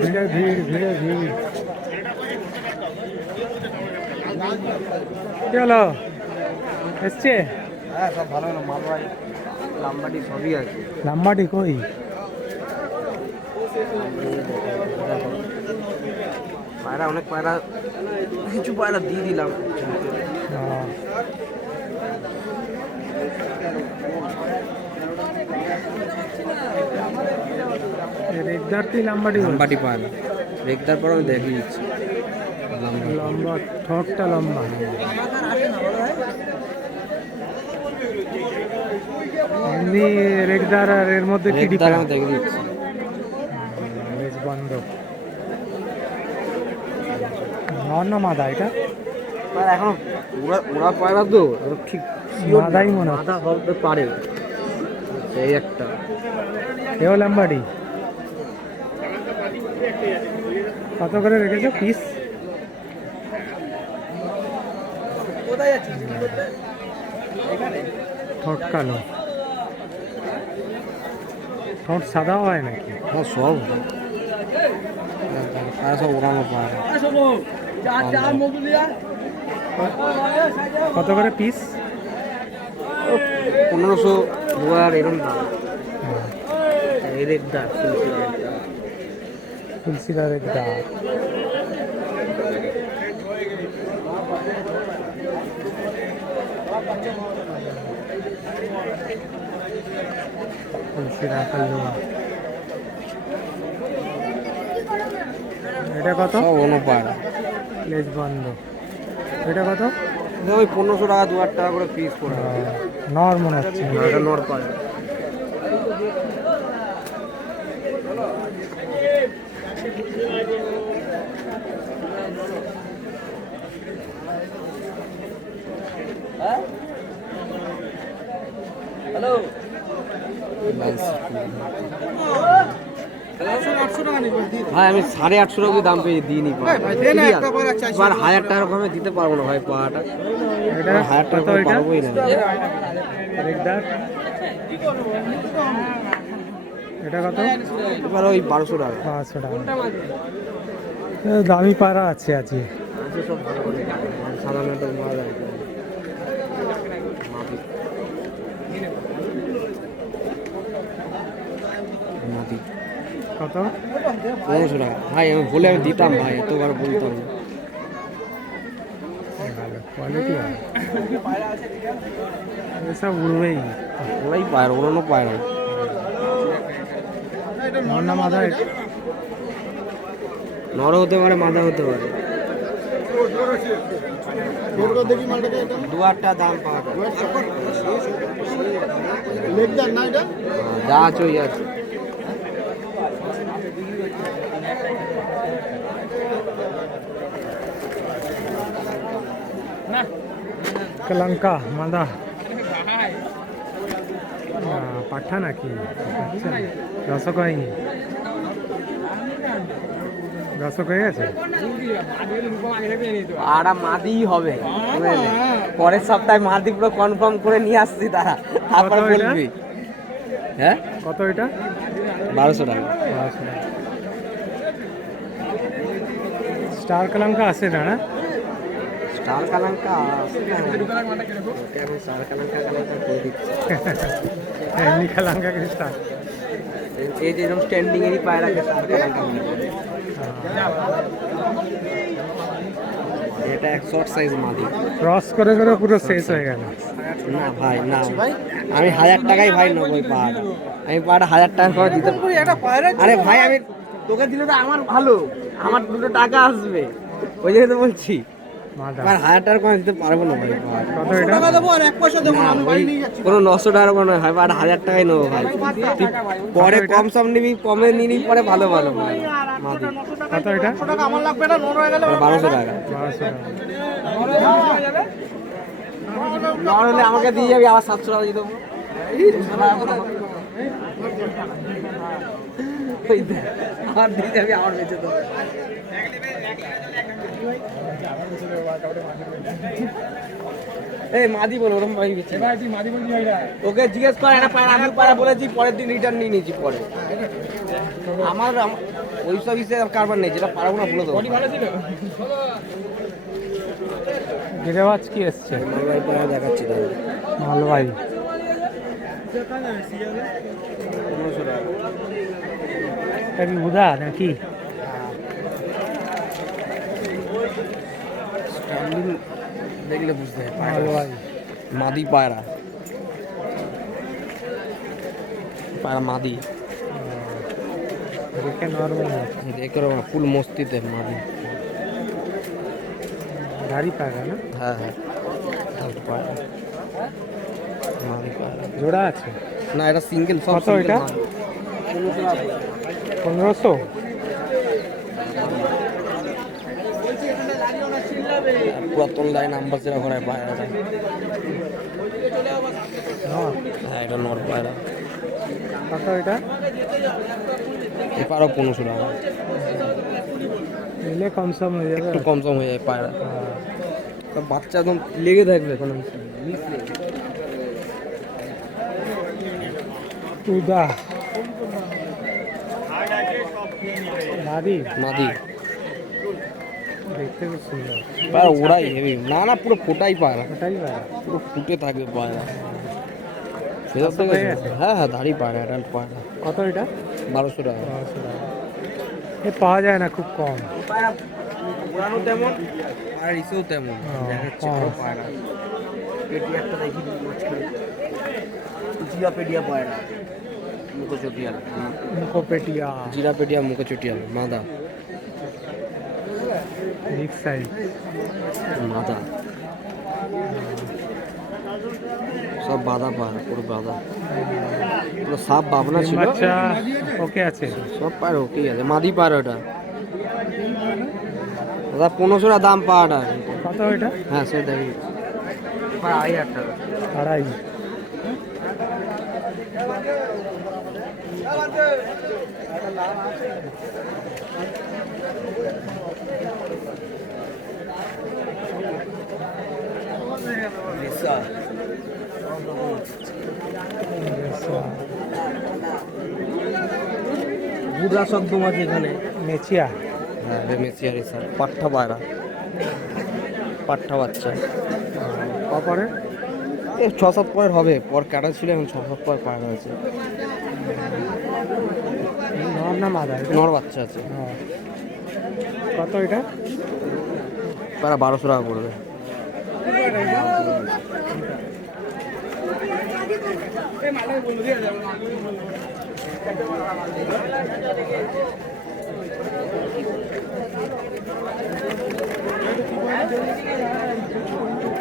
ভিড়ে ভিড় ভিড়ে ভিড়। কি হলো? এসছে? হ্যাঁ সব ভালো মালবাড়ি লাম্বাটি সবই আছে। নাম্বারটি কই? পায়রা অনেক পায়রা কিছু পায়রা দিয়ে দিলাম। রেগদারটি? লাম্বাটি পায়রা। পর আমি দেখিয়ে দিচ্ছি। লাম্বা। লম্বা ঠোঁটটা লম্বা। এমনি রেগদার আর এর মধ্যে কি ডিফারেন্স দেখিয়ে দিচ্ছি লেজ বন্ধ নর না মাদা এটা। পায়রা এখনও ওরা ওরা তো এখন ঠিক মাদাই মনে। মাদা হতে পারে। এই একটা। এও লাম্বাডি কত করে রেখেছো? পিস কালো ঠোঁট সাদাও হয় নাকি? হ্যাঁ সব। পায়রা সব ওড়ানো পায়রা কত করে পিস পনেরোশো দু হাজার এরকম দাম। এই রেখদার তুলসিদারের দা। তুলসিদা কাল্লুয়া এটা কত? পায়রা লেজ বন্ধ। এটা কত? ওই পনেরোশো টাকা দু হাজার টাকা করে পিস করে নর মনে হচ্ছে। এটা নর পায়রা ভাই আমি সাড়ে আটশো টাকা দাম পেয়ে দিই নি এবার হাজার টাকার কমে দিতে পারব না ভাই পাহাটা হাজার টাকা পারবোই না। এটা? কত? এবার ওই বারোশো টাকা। পাঁচশো টাকা। দামি পাড়া আছে আজকে সাধারণত মাল আর কি। মাটি কত? পনেরোশো টাকা। ভাই আমি বলে আমি দিতাম ভাই এতবার বলতাম। কোয়ালিটি এসব উড়বেই। ওরাই পায় অন্যান্য পায় না। মাথা নর হতে পারে মাদা হতে পারে। দু আটটা দাম পাওয়া যায়। হ্যাঁ, যা ওই আছে। কলঙ্কা মাদা পাঠা নাকি আচ্ছা হয়নি হয়ে গেছে আর হবে। পরের সপ্তাহে মাদি পুরো কনফার্ম করে নিয়ে আসছি তারা। তারপরে কত এটা? বলবি। হ্যাঁ? কত এটা? বারোশো টাকা। স্টার কলঙ্কা আছে না? স্টার কালাঙ্কা আছে না? আমি স্টার কালাঙ্কা কালাঙ্কা করে দিচ্ছি এমনি কলঙ্কা স্টার এই- যে এরকম স্ট্যান্ডিং এরই পায়ে রাখে স্টার কালাঙ্কা এটা এক শর্ট সাইজ মাদি ক্রস করে করে পুরো শেষ হয়ে গেল। না ভাই না। আমি হাজার টাকাই ভাই নেব ওই পাহাড়। আমি পাহাড় হাজার টাকা করে দিতে আরে ভাই আমি তোকে দিলে তো আমার ভালো। আমার দুটো টাকা আসবে। ওই জন্য তো বলছি। আর হাজার টাকার কোনো দিতে পারব না ভাই কোনো নশো টাকার কোনো হয় আর হাজার টাকাই নেব ভাই পরে কম সম নিবি কমে নিবি পরে ভালো ভালো ভাই বারোশো টাকা টাকা হলে আমাকে দিয়ে যাবি আবার সাতশো টাকা দিয়ে দেবো ওই আবার দিয়ে যাবি আবার বেঁচে দেবো। এই মাদি বলো ওরকম ভাই বেঁচে ওকে জিজ্ঞেস কর একটা পায়রা আমি পায়রা বলেছি পরের দিন রিটার্ন নিয়ে নিয়েছি পরে। আমার আম- ওই সব হিসেবে কারবার নেই যেটা পারব না বলে দেবো। গিরেবাজ কি এসছে? মালবাহী। পায়রা দেখাচ্ছি তাহলে মালবাই পনেরোশো টাকা। এটা কি উদা নাকি দেখলে বুঝতে মাদি পায়রা পায়রা মাদি দেখে নর্মাল দেখে ফুল মস্তিতে মাদি গাড়ি পায়রা না হ্যাঁ হ্যাঁ পায়রা মাদি পায়রা জোড়া আছে না এটা সিঙ্গেল সব কত এটা? পনেরোশো? পুরাতন লাইন আম্বাসেরা ঘোড়ায় পায়রাটা নর হ্যাঁ এটা নর পায়রা কত এটা? এপারও পনেরোশো টাকা। নিলে কম সম হয়ে যাবে। একটু কম সম হয়ে যায় পায়রা। হ্যাঁ। তা বাচ্চা একদম লেগে থাকবে কোনো উদা। দাদি মাদি। দেখতে খুব সুন্দর। পায়রা ওড়াই হেভি। না না পুরো ফোটাই পায়রা ওটাই পায়রা পুরো ফুটে থাকবে পায়রা হয়ে গেছে? হ্যাঁ হ্যাঁ দাড়ি পায়রা অ্যাডাল্ট পায়রা কত এটা? বারোশো টাকা। বারোশো টাকা। এ পাওয়া যায় না খুব কম। পায়রা ওড়ানো তেমন আর ইসেও তেমন। দেখাচ্ছে পায়রা দেখি পেটিয়া পায়রা মুখো চটিয়াল মুখোপেটিয়া জিরা পেটিয়া মুখো মাদা মাদা। সব বাঁধা পায়রা পুরো বাঁধা পুরো সাপ বাবনা ছিল। ওকে আছে। সব পায়রা ওকেই আছে। মাদি পায়রা ওটা। দাদা পনেরোশো দাম পাওয়াটা। কত এটা? হ্যাঁ সে দেখি। আড়াই আড়াই। বুড়া সব তোমার এখানে। মেচিয়া। হ্যাঁ রেমেসিয়া রেসার পাট্টা পায়রা পাট্টা বাচ্চা। কপরে এ ছ সাত পয়ের হবে। পর কাটা ছিল এখন ছ সাত পয়ের পায়রা আছে নর না মাদা নর বাচ্চা আছে। হ্যাঁ। কত এটা? তারা বারোশো টাকা পড়বে।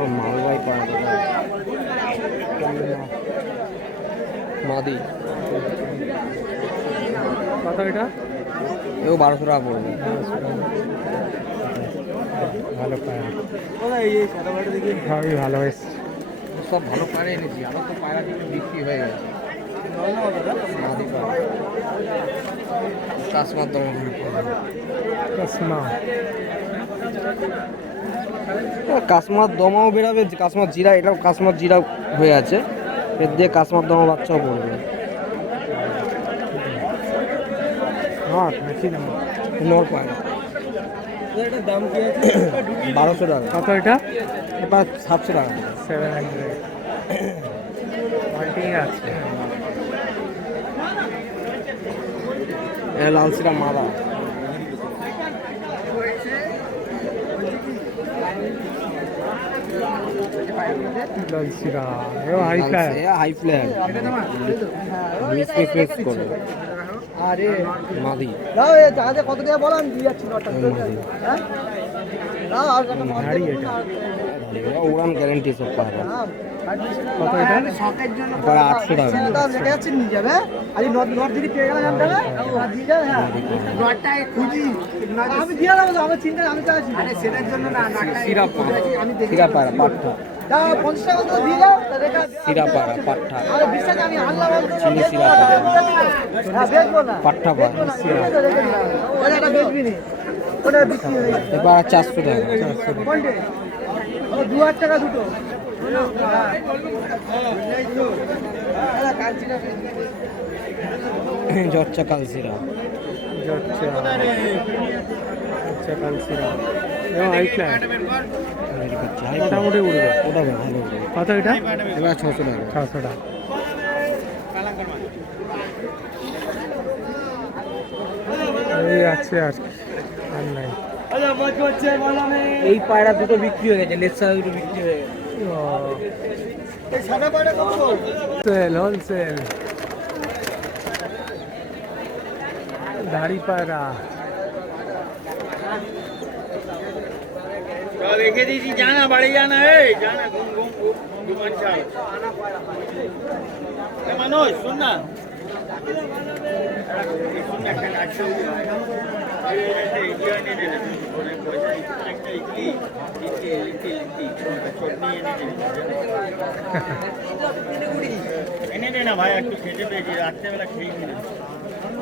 ও, মালবাহী পায়রা মাদি। কত এটা? এও বারোশো টাকা পড়বে। ভালো পায়রা সবই ভালো এসছে সব ভালো পায়রা এনেছি। আমার তো পায়রা বিক্রি হয়ে গেছে। পায়রা কাসমার চশমা কাসমার দমাও বেরাবে কাসমার জিরা এটাও কাসমার জিরা হয়ে আছে। এর দিয়ে কাসমার দমা বাচ্চাও পড়বে। পায়রা বারোশো টাকা। কত এটা? এবার সাতশো টাকা। সেভেন হান্ড্রেড আছে। এ লালসিরা মালা জলসিরা এও high fly high flag miss miss miss করে আরে। মাদি। দাও এ জাহাজে কত দিয়ে যাচ্ছি নটা হ্যাঁ? দাও আর একটা হাড়ি এটা। উড়ান গ্যারেন্টি সব পায়রা কত এটা? শখের জন্য পায়রা আটশো টাকা। দাও রেখে যাচ্ছি নিয়ে যাবে আর নট নট যদি পেয়ে গেলাম জানতে হবে দিয়ে যাবে হ্যাঁ? নটটাই খুঁজি। আমি দিয়ে দেবো তো, চিন্তা আমি তো আছি। আরে সেটার জন্য না নটটা পাট্টা দাও পঞ্চাশ টাকা তো দিয়ে যাও তা রেখে সিরা পায়রা পাট্টা। আরে বিশ্বাস আমি আনলাম আমি তো চিনি বেচবো সিরা না, পায়রা। বেচবো না। পাট্টা পায়রা বেচবো না, রেখে দিলাম। ওটা একটা বেচবি নি ওটা বিক্রি গেছে এবার চারশো টাকা কোনটে? ও দু হাজার টাকা দুটো। হ্যাঁ কালসিরা আচ্ছা কালসিরা মোটামুটি ওটা ভালো কত এটা? এবার ছশো টাকা। ছশো টাকা। এই আছে আর কি। আর নাই। এই পায়রা দুটো বিক্রি হয়ে গেছে লেসা দুটো বিক্রি হয়ে গেছে। হোলসেল হোলসেল দাড়ি পায়রা। রেখে দিয়েছি জানা বাড়ি জানা এই জানা ঘুম ঘুম ঘুম ঘুমান চাল মানুষ শোন না এনে দে না। ভাই একটু খেতে পেয়েছি রাত্রেবেলা খেয়েছি না?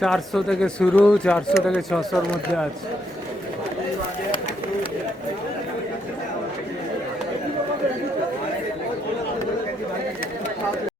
চারশো থেকে শুরু চারশো থেকে ছশোর মধ্যে আছে।